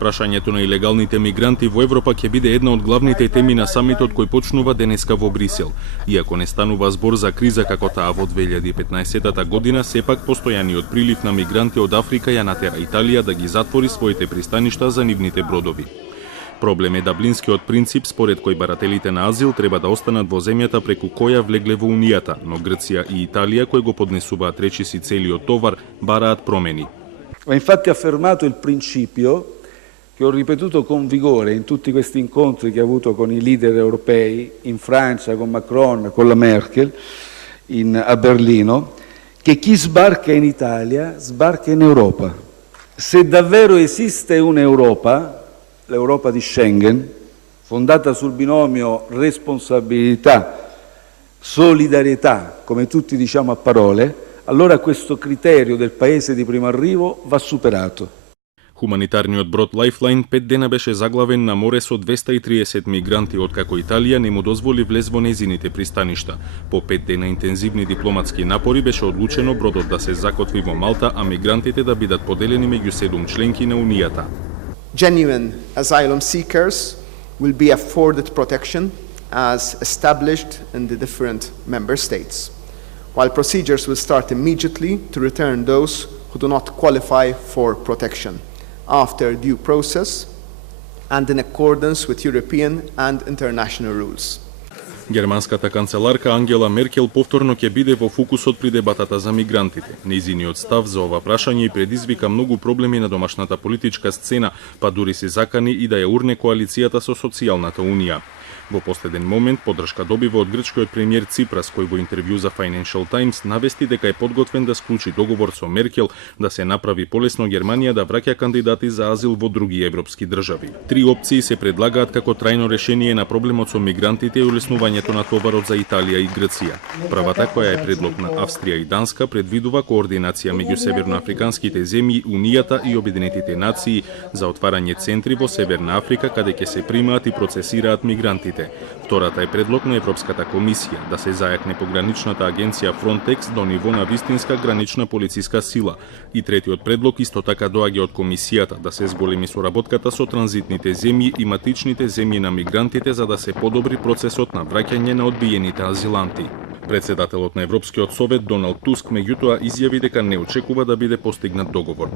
Прашањето на илегалните мигранти во Европа ќе биде една од главните теми на самитот кој почнува денеска во Брисел. Иако не станува збор за криза како таа во 2015 година, сепак постојаниот прилив на мигранти од Африка ја натера Италија да ги затвори своите пристаништа за нивните бродови. Проблем е даблинскиот принцип според кој барателите на азил треба да останат во земјата преку која влегле во Унијата, но Грција и Италија, кои го поднесуваат речиси целиот товар, бараат промени. Va infatti affermato il principio che ho ripetuto con vigore in tutti questi incontri che ho avuto con i leader europei, in Francia, con Macron, con la Merkel, a Berlino, che chi sbarca in Italia sbarca in Europa. Se davvero esiste un'Europa, l'Europa di Schengen, fondata sul binomio responsabilità, solidarietà, come tutti diciamo a parole, allora questo criterio del paese di primo arrivo va superato. Хуманитарниот брод Lifeline 5 дена беше заглавен на море со 230 мигранти, откако Италија не му дозволи влез во незините пристаништа. По 5 дена интензивни дипломатски напори беше одлучено бродот да се закотви во Малта, а мигрантите да бидат поделени меѓу 7 членки на Унијата. Genuine asylum seekers will be afforded protection as established in the different member states, while procedures will start immediately to return those who do not qualify for protection after due process and in accordance with European and international rules. Германската канцеларка Ангела Меркел повторно ќе биде во фокусот при дебатата за мигрантите. Нејзиниот став за ова прашање предизвика многу проблеми на домашната политичка сцена, па дури се закани и да ја урне коалицијата со Социјалната унија. Во последен момент поддршка добива од грчкиот премиер Ципрас, кој во интервју за Financial Times навести дека е подготвен да склучи договор со Меркел да се направи полесно Германија да враќа кандидати за азил во други европски држави. Три опции се предлагаат како трајно решение на проблемот со мигрантите и улеснувањето на товарот за Италија и Грција. Првата, која е предлог на Австрија и Данска, предвидува координација меѓу северноафриканските земји, Унијата и Обединетите нации за отварање центри во Северна Африка каде ќе се примаат и процесираат мигрантите. Втората е предлог на Европската комисија да се зајакне пограничната агенција Frontex до ниво на вистинска гранична полициска сила. И третиот предлог исто така доаѓа од комисијата да се зголеми соработката со транзитните земји и матичните земји на мигрантите за да се подобри процесот на враќање на одбиените азиланти. Председателот на Европскиот совет Доналд Туск меѓутоа изјави дека не очекува да биде постигнат договор.